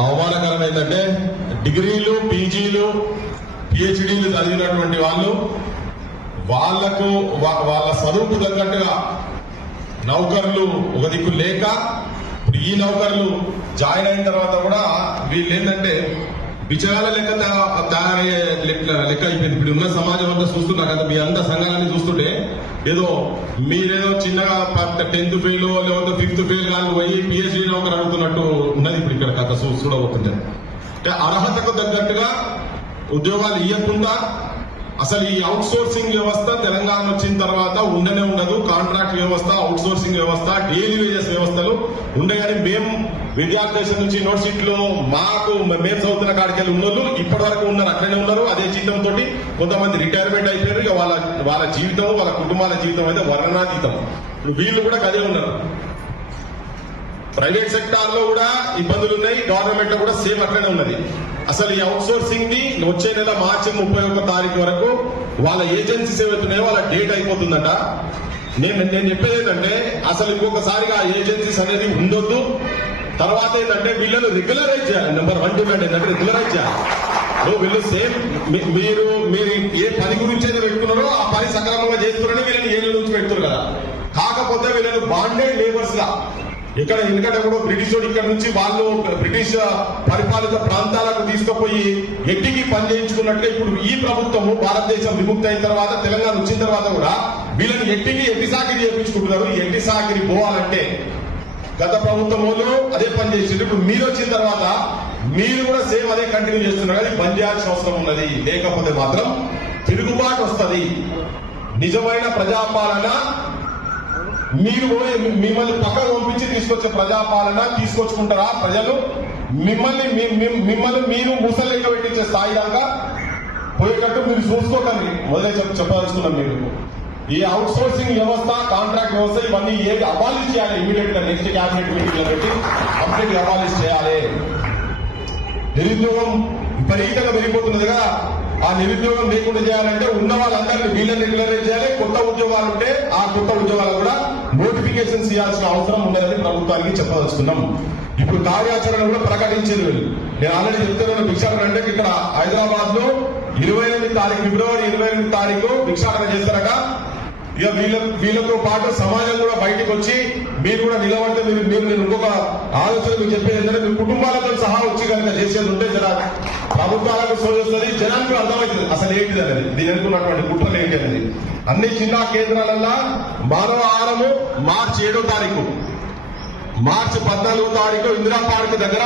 అవమానకరం ఏంటంటే డిగ్రీలు, పీజీలు, పిహెచ్డీలు చదివినటువంటి వాళ్లకు వాళ్ళ చదువుకు తగ్గట్టుగా నౌకర్లు ఒక దిక్కు లేక ఇప్పుడు ఈ నౌకర్లు జాయిన్ అయిన తర్వాత కూడా వీళ్ళు ఏంటంటే విచారాల తయారయ్యే లెక్క అయిపోయింది. ఇప్పుడు ఉన్న సమాజం అంతా చూస్తున్నా కదా, మీ అంతా సంఘాలన్నీ చూస్తుంటే ఏదో మీరేదో చిన్నగా 10th ఫెయిల్ లేకపోతే 5th ఫెయిల్ కానీ పోయి పిహెచ్డీ నౌకర్ అడుగుతున్నట్టు ఉన్నది ఇప్పుడు ఇక్కడ కథ చూడబోతుంటే. అంటే అర్హతకు తగ్గట్టుగా ఉద్యోగాలు ఇవ్వకుండా అసలు ఈ అవుట్ సోర్సింగ్ వ్యవస్థ తెలంగాణ వచ్చిన తర్వాత ఉండనే ఉండదు. కాంట్రాక్ట్ వ్యవస్థ, అవుట్ సోర్సింగ్ వ్యవస్థ, డైలీ వేజెస్ వ్యవస్థలు ఉండగానే మేము విద్యార్థి నుంచి యూనివర్సిటీలో మేము చదువుతున్న కాడికెళ్ళి ఉన్నోళ్ళు ఇప్పటి వరకు ఉన్నారు, అట్లనే ఉన్నారు. అదే జీతంతో కొంతమంది రిటైర్మెంట్ అయిపోయారు. ఇక వాళ్ళ జీవితం, వాళ్ళ కుటుంబాల జీవితం అయితే వర్ణనాతీతం. వీళ్ళు కూడా అదే ఉన్నారు. ప్రైవేట్ సెక్టార్ లో కూడా ఇబ్బందులు ఉన్నాయి, గవర్నమెంట్ లో కూడా సేమ్ అట్లనే ఉన్నది. అసలు ఈ అవుట్ సోర్సింగ్ ని వచ్చే నెల మార్చి 31వ తారీఖు వరకు వాళ్ళ ఏజెన్సీస్ ఏవైతున్నాయో వాళ్ళ డేట్ అయిపోతుందట. నేను చెప్పేది ఏంటంటే అసలు ఇంకొకసారిగా ఆ ఏజెన్సీస్ అనేది ఉండొద్దు. తర్వాత ఏంటంటే వీళ్ళను రెగ్యులరైజ్ చేయాలి. నెంబర్ 1 డిమాండ్ ఏంటంటే రెగ్యులరైజ్ చేయాలి. వీళ్ళు సేమ్ మీరు ఏ పని గురించి అయితే పెట్టుకున్నారో ఆ పని సక్రమంగా చేస్తున్నారని వీళ్ళని ఏళ్ళ నుంచి పెడుతున్నారు కదా. కాకపోతే వీళ్ళను బాండెడ్ లేబర్స్ గా ఎందుకంటే కూడా బ్రిటిష్ ఇక్కడ నుంచి వాళ్ళు బ్రిటిష్ పరిపాలిత ప్రాంతాలకు తీసుకుపోయి ఎట్టికి పని చేయించుకున్నట్టుగా ఇప్పుడు ఈ ప్రభుత్వము భారతదేశం విముక్తి అయిన తర్వాత తెలంగాణ వచ్చిన తర్వాత కూడా వీళ్ళని ఎట్టి సాకిరి చేయించుకుంటున్నారు. ఈ ఎట్టి సాకిరి పోవాలంటే గత ప్రభుత్వం వాళ్ళు అదే పని చేసిండ్రు. ఇప్పుడు మీరు వచ్చిన తర్వాత మీరు కూడా సేమ్ అదే కంటిన్యూ చేస్తున్నారు. అది బంద్ చేయాల్సిన అవసరం ఉన్నది. లేకపోతే మాత్రం తిరుగుబాటు వస్తుంది. నిజమైన ప్రజాపాలన మిమ్మల్ని పక్కకు పంపించి తీసుకొచ్చే ప్రజాపాలన తీసుకొచ్చుకుంటారా ప్రజలు? మిమ్మల్ని మీరు ముసలు లెక్క పెట్టించే స్థాయి దాకా పోయేటట్టు మీరు చూసుకోకండి. మొదలై చెప్పదలుచుకున్నాం. మీరు ఈ అవుట్ సోర్సింగ్ వ్యవస్థ, కాంట్రాక్ట్ వ్యవస్థ ఇవన్నీ ఏది అబాలిష్ చేయాలి. ఇమీడియట్ గా నెక్స్ట్ క్యాబినెట్ మీటింగ్ లో పెట్టి కంప్లీట్ గా అబాలిష్ చేయాలి. నిరుద్యోగం విపరీతంగా పెరిగిపోతున్నది కదా. ఆ నిరుద్యోగం లేకుండా చేయాలంటే ఉన్న వాళ్ళందరినీ వీళ్ళని రెగ్యులరైజ్ చేయాలి. కొత్త ఉద్యోగాలు ఉంటే ఆ కొత్త ఉద్యోగాలకు కూడా నోటిఫికేషన్స్ ఇవ్వాల్సిన అవసరం ఉన్నదని ప్రభుత్వానికి చెప్పదలుచుకున్నాం. ఇప్పుడు కార్యాచరణ కూడా ప్రకటించేది. నేను ఆల్రెడీ చెప్తున్నాను. భిక్షాటన అంటే ఇక్కడ హైదరాబాద్ లో 28 తారీఖు ఫిబ్రవరి 28 తారీఖు భిక్షాటన చేస్తారట. ఇక వీళ్ళతో పాటు సమాజం కూడా బయటకు వచ్చి మీరు కూడా నిలబడితే నేను ఇంకొక ఆలోచన మీకు చెప్పేది ఏంటంటే మీ కుటుంబాలతో సహా వచ్చి కనుక చేసేది ఉంటే ప్రభుత్వాలకు సోదొస్తుంది, జనానికి అర్థమవుతుంది అసలు ఏంటిది అనేది, దీని అనుకున్నటువంటి కుట్రలు ఏంటి అనేది. అన్ని జిల్లా కేంద్రాలల్లో మానవారము మార్చి 7వ తారీఖు, మార్చి 14వ తారీఖు ఇందిరా పార్క్ దగ్గర